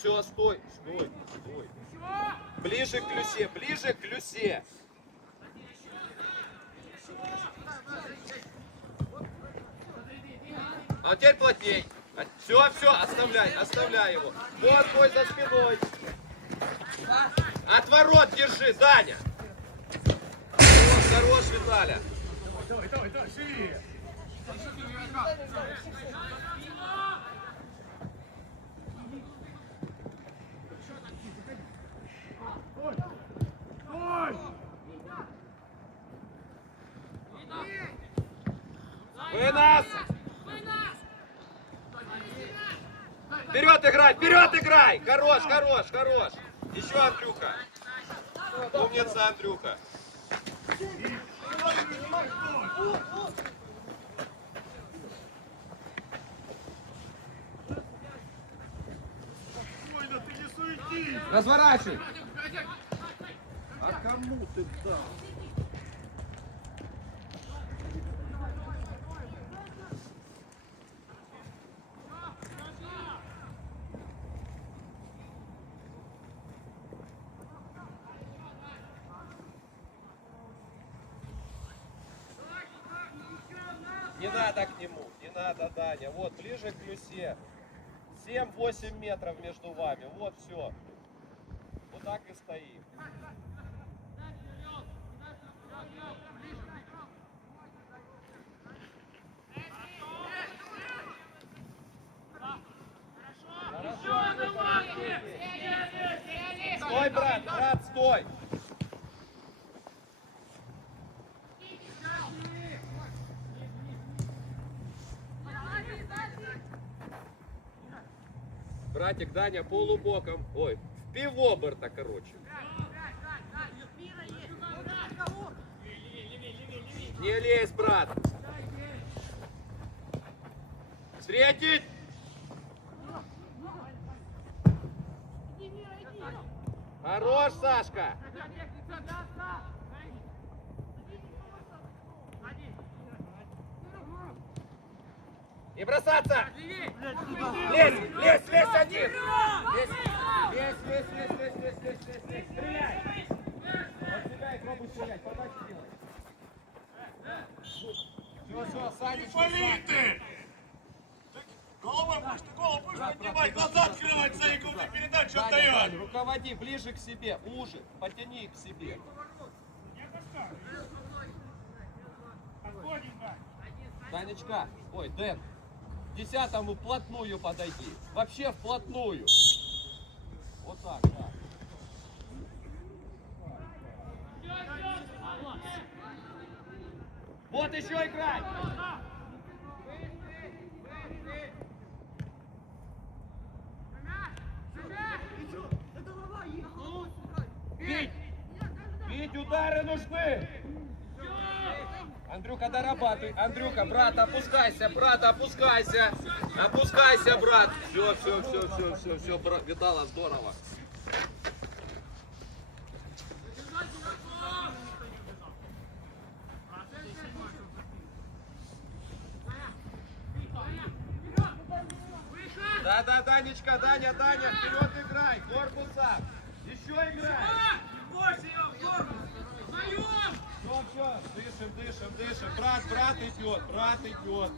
все, стой, стой, стой. Ближе к Люсе, ближе к Люсе. А теперь плотней. Все, все, оставляй, оставляй его. Вот твой за спиной. Отворот держи, Даня. Вот, хорош, Виталя. Давай, давай, давай, живее. Ой! Ой! Вынос! Вперед играй, вперед играй! Хорош, хорош, хорош! Еще Андрюха! Умница, Андрюха! Разворачивай! А кому ты дал? Не надо к нему, не Вот, ближе к Люсе. 7-8 метров между вами. Вот все. Вот так и стоим. Стой, брат, брат, стой! Братик Даня полубоком. Ой, в пивоберта, короче. Не лезь, брат. Встретить! Хорош, Сашка! Не бросаться! Лезь, лезь, лезь один! Лезь, лезь, лезь, лезь, лезь, лезь, лезь, лезь, лезь, стреляй! Подбегай, пробуй стрелять, подачи делай. Все, все, Санечка, Вали ты! Ты Головой будешь, ты голову будешь поднимать, глаза открывать, Саньку, ты передачу Даня, отдаешь! Даня, руководи ближе к себе, уже, потяни к себе. Данечка, ой, Дэн, десятому вплотную подойди. Вообще вплотную. Вот так, да. Вот еще играй! Дорабатывай. Андрюха, брат, опускайся, брат, опускайся. Опускайся, брат. Все, все, все, все, все, все, брат. Витала, здорово. Да, да, Данечка, Даня, Даня, вперед играй, корпусом. Еще играй. Все, все, дышим, дышим, Брат, брат идет, брат идет.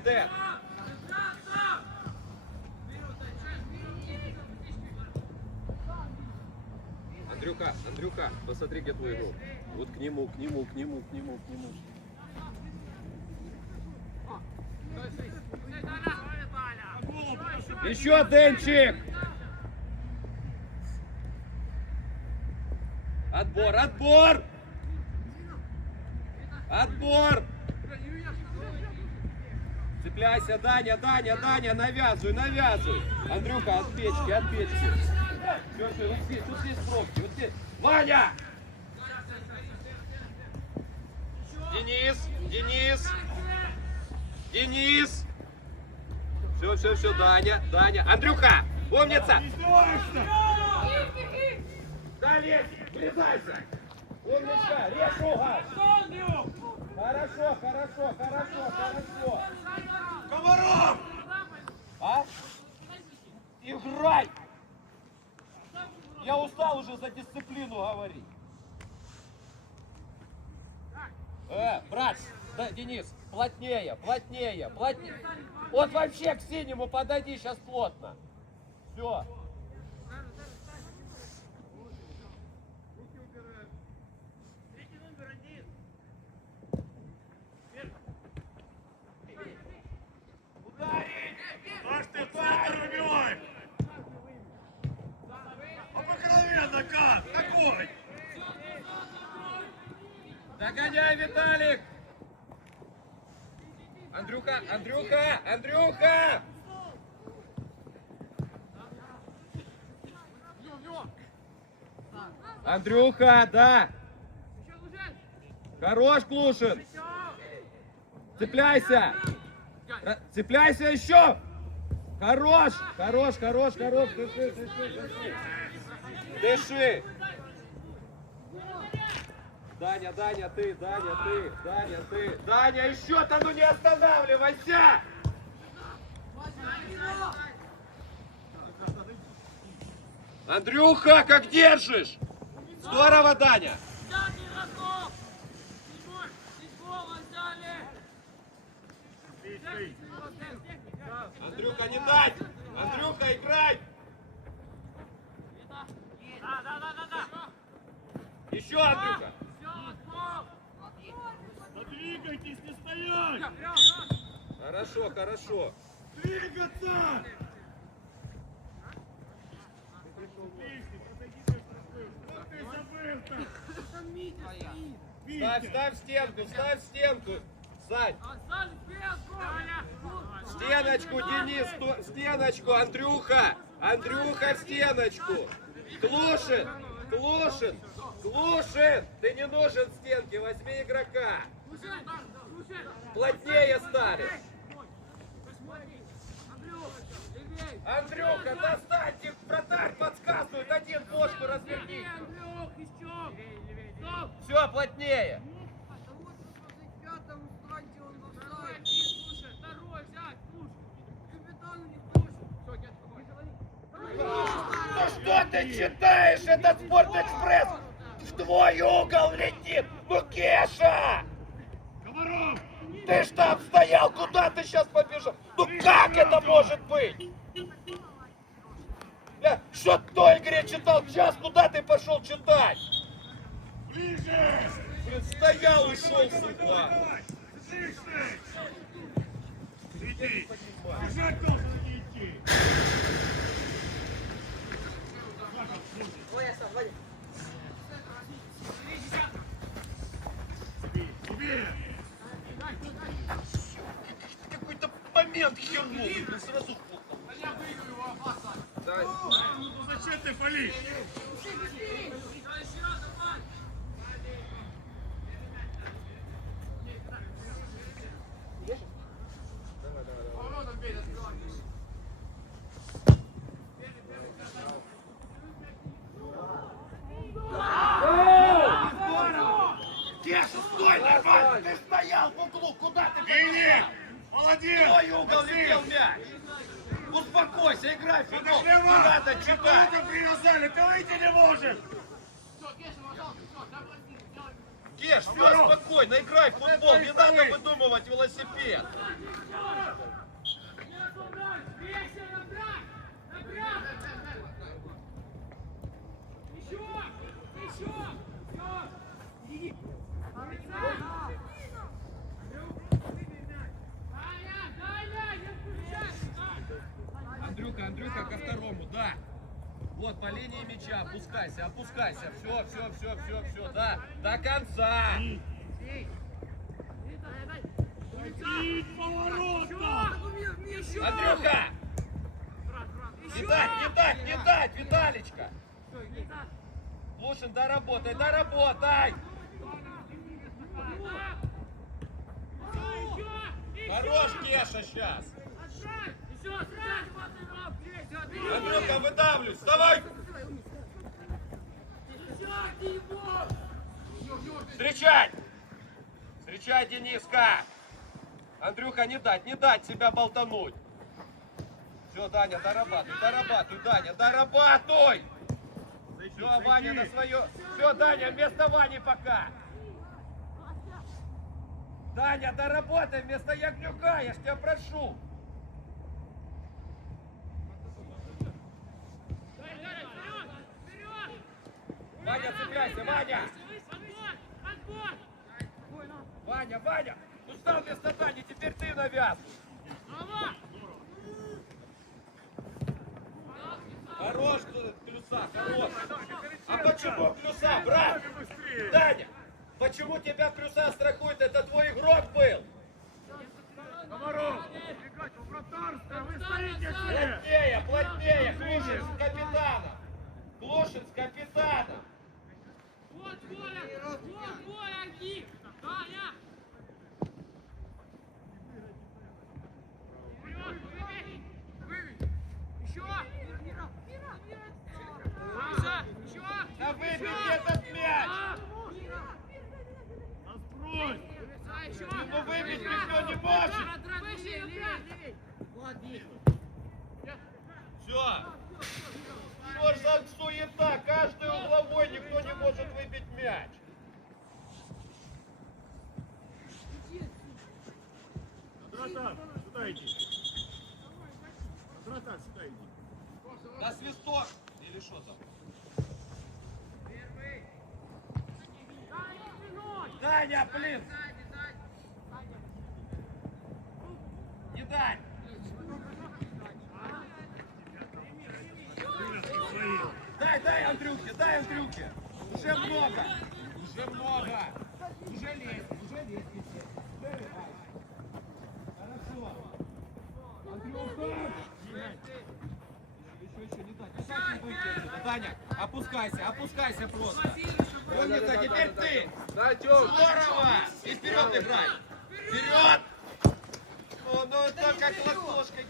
йде. Андрюка, Андрюка, посмотри, где твой гол. Вот к нему, к нему, к нему, к нему, к нему. Еще Денчик! Отбор, отбор! Отбор! Цепляйся, Даня, Даня, Даня, навязывай, навязывай. Андрюха, от печки, от печки. Все, все, вот здесь, вот здесь пробки, вот здесь. Ваня! Денис, Денис, Денис. Все, все, все, Даня, Даня. Андрюха, умница! Да, лезь, врезайся! Умничка, режь угол! Хорошо, хорошо, хорошо, хорошо. Комаров! А? Играй! Я устал уже за дисциплину говорить. Э, брат, да, Денис, плотнее, плотнее, плотнее. Вот вообще к синему подойди сейчас плотно. Все. Догоняй, Виталик! Андрюха, Андрюха, Андрюха! Андрюха, да! Хорош, Клушин! Цепляйся! Цепляйся еще! Хорош! Хорош, хорош, хорош! Дыши, дыши, дыши! Дыши! Даня, Даня, ты, Даня, ты, Даня, ты. Даня, еще-то, ну не останавливайся! Андрюха, как держишь? Здорово, Даня! Андрюха, не дать! Андрюха, играй! Еще, Андрюха! Двигайтесь, не стоять! Хорошо, хорошо. Двигаться! Ставь, ставь стенку, ставь стенку. Сань, стеночку, Денис, стеночку, Андрюха, Андрюха, в стеночку. Клушин, Клушин, Клушин, ты не нужен стенки, возьми игрока. Плотнее стали. Андрюха, достаньте, вратарь подсказывает, один ножку разверни. Все, плотнее. Ну что ты читаешь? Этот Спортэкспресс в твой угол летит. Ну, Кеша! Ты ж там стоял, куда ты сейчас побежал? Ну как это может быть? Я что в той игре читал час, куда ты пошел читать? Ближе! Блин, стоял, ушел сюда. Иди! Бежать должен не идти! Тебе! Какой-то момент хернул, блин, сразу Дай. Ну зачем ты палишь? Кеша, стой нормально! Ты стоял в углу, куда ты Винни! Молодец! Твой угол Максим! летел мяч! Успокойся, играй в футбол! Не Подошли надо читать! Руку привязали, ты выйти не можешь! Кеш, все, Наоборот. спокойно, играй в футбол, не это надо вы. выдумывать велосипед. Андрюха, Андрюха, ко второму, да. Вот, по линии мяча, опускайся, опускайся. Все, все, все, все, все, да. До конца. Андрюха! Не дать, не дать, не дать, Виталичка! Лушин, доработай, доработай! Хорош, Кеша, сейчас! Андрюха, выдавлюсь, вставай! Встречать! Встречай, Дениска! Андрюха, не дать, не дать себя болтануть! Все, Даня, дорабатывай, дорабатывай, Даня, дорабатывай! Все, Ваня на свое... Все, Даня, вместо Вани пока! Даня, доработай вместо Ягнюка, я ж тебя прошу! Ваня, цепляйся, Ваня! Ваня, Ваня! Ну стал вместо Дани, теперь ты навязывай! Хорош, А почему плюса, брат? Даня, почему тебя плюса страхует? Это твой игрок был! Плотнее, плотнее, Клушин с капитана! Клушин с капитана! Вот Коля! Вот Коля! Ник! Таня! Вперед! Выбей! Выбей! Еще! Саша! Еще! Да выбейте этот мяч! А, еще! Ну выбить никто не может! Выше, левей! Все! Что ж за суета? Каждый угловой никто не может выбить мяч! Дратан, сюда иди. Дратан, сюда иди. На свисток! Или что там? Даня, блин! Не дай дай, Андрюхе, дай, Андрюхе! Уже много! Уже много! Уже лезь, уже лезь, Витя. Уже лезь. Хорошо! Андрюха! Еще, еще не дать. Не дать им выйти отсюда. Даня, опускайся, опускайся просто. Умница, теперь ты! Здорово! И вперед играй! Вперед! О, ну это как ладошкой.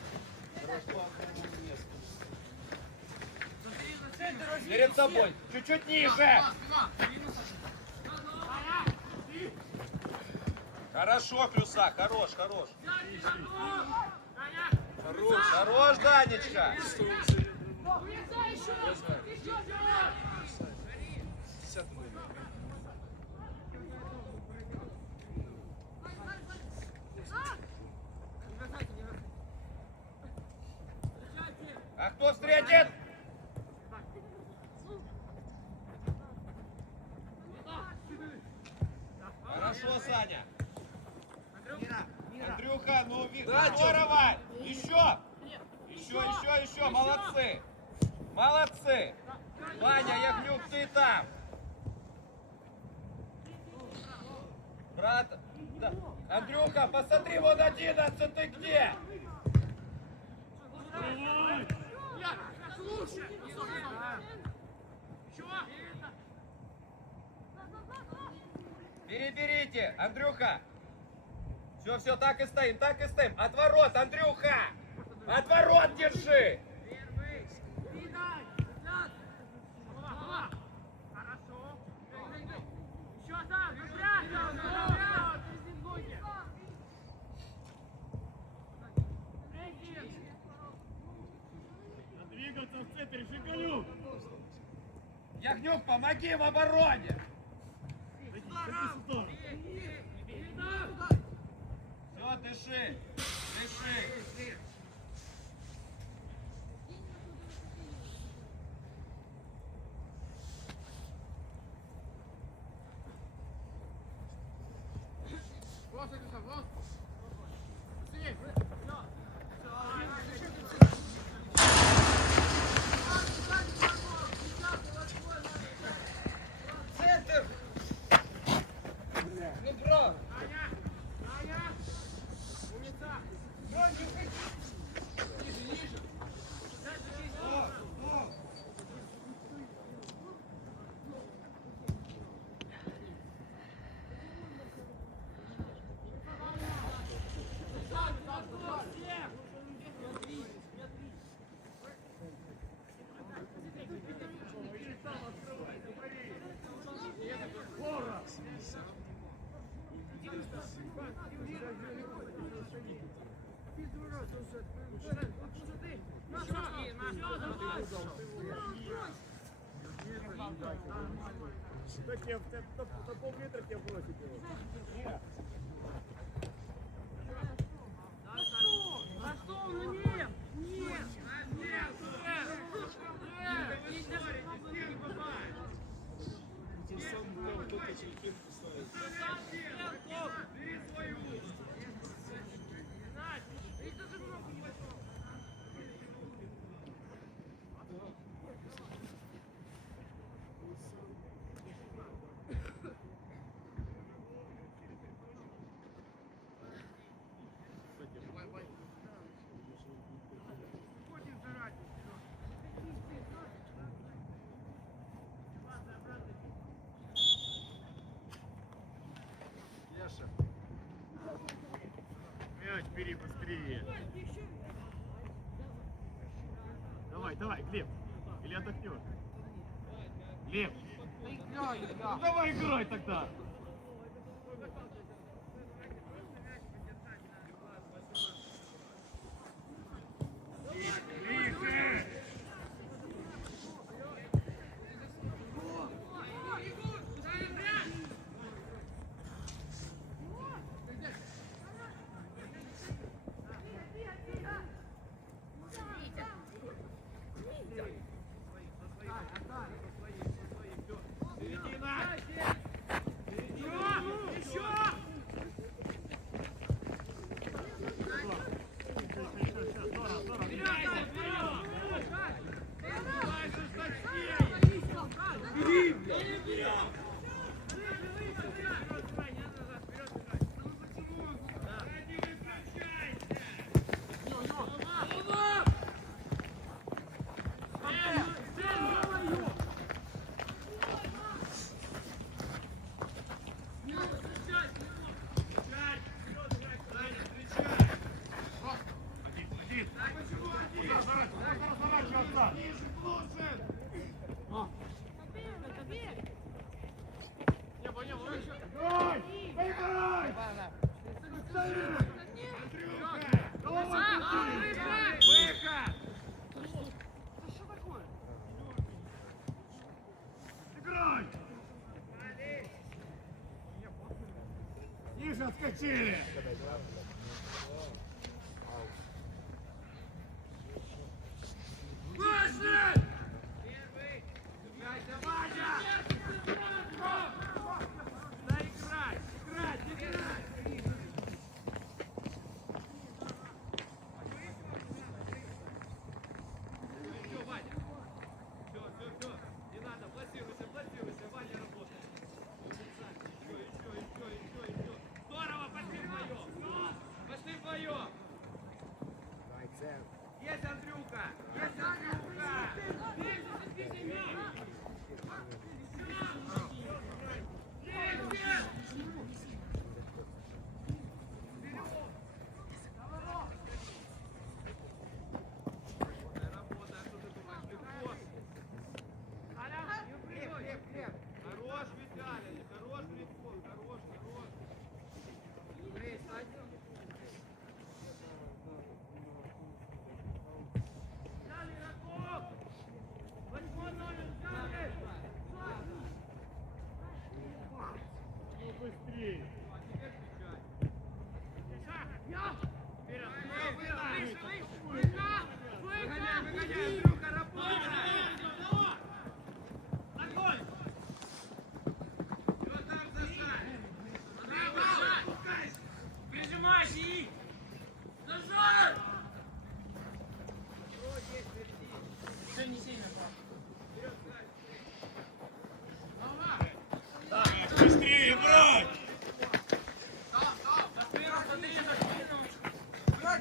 Перед собой. Чуть-чуть ниже. Хорошо, Клюса, хорош, хорош. Хорош, хорош, Данечка. Вылезай еще! Еще вперед! А кто встретит? Хорошо, Саня. Андрюха, ну здорово! Еще! Еще, еще, еще! Молодцы! Молодцы! Ваня, Ягнюк, ты там! Брат, да. Андрюха, посмотри, вон одиннадцать, ты где? Переберите, Андрюха! Все, все, так и стоим, так и стоим. От ворот, Андрюха! От ворот держи! Хорошо. Еще там, быстрее! Двигаться в центре, Жигалюк. Ягнюк, помоги в обороне! Все, дыши, дыши. Да тебе, на пол-литра тебе бросить его. мяч бери быстрее. Давай, давай, Глеб. Или отдохнешь? Глеб. Ну давай играй тогда. Look at you.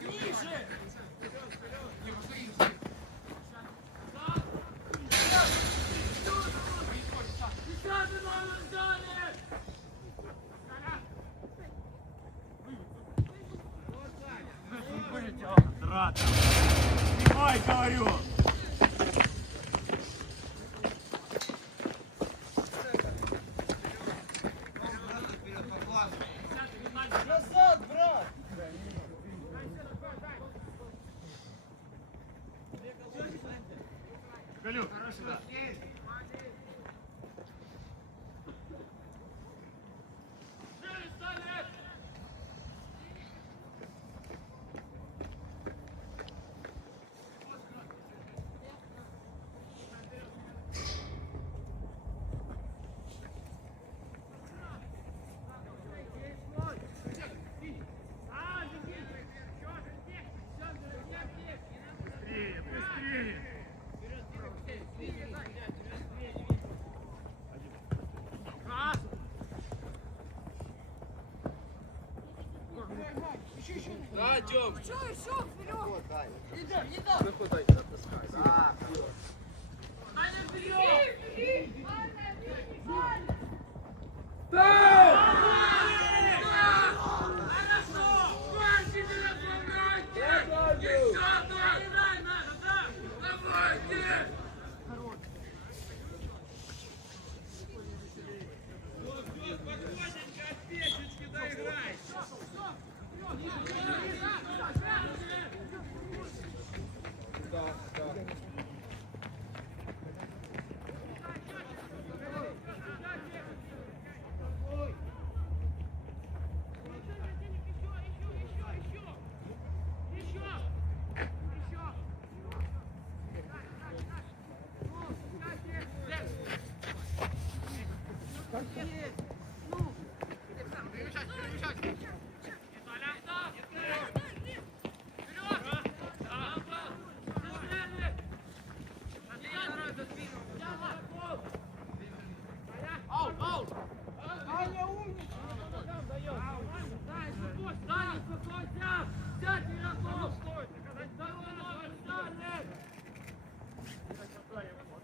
你是 Да, Тём.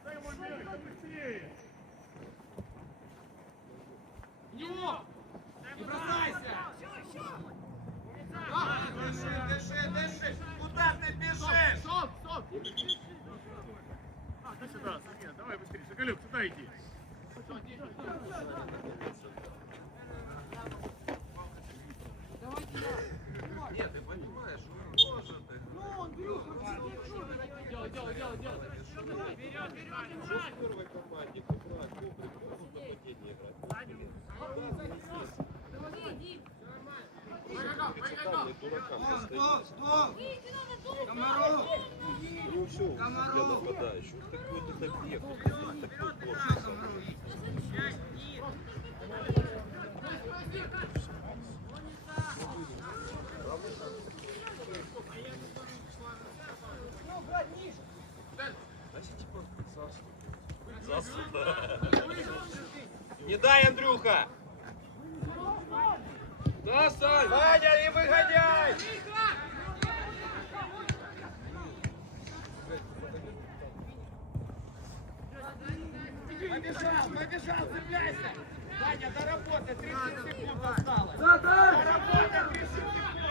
Отдай ему бегать, да быстрее. Дыши, дыши, дыши. Куда ты бежишь? А, ты сюда, Саня, давай быстрее. Галюк, сюда иди. Нет, ты понимаешь, он может. Делай, делай, делай, делай. Держать. В первой команде убрать коврик, просто нападение играть. Капитаны дуракам достаются. Ну все, для нападающих. Вот такой ты добег, вот такой Побежал, побежал, цепляйся! Даня, доработай, 30 секунд осталось! Да. Доработай, 30 секунд!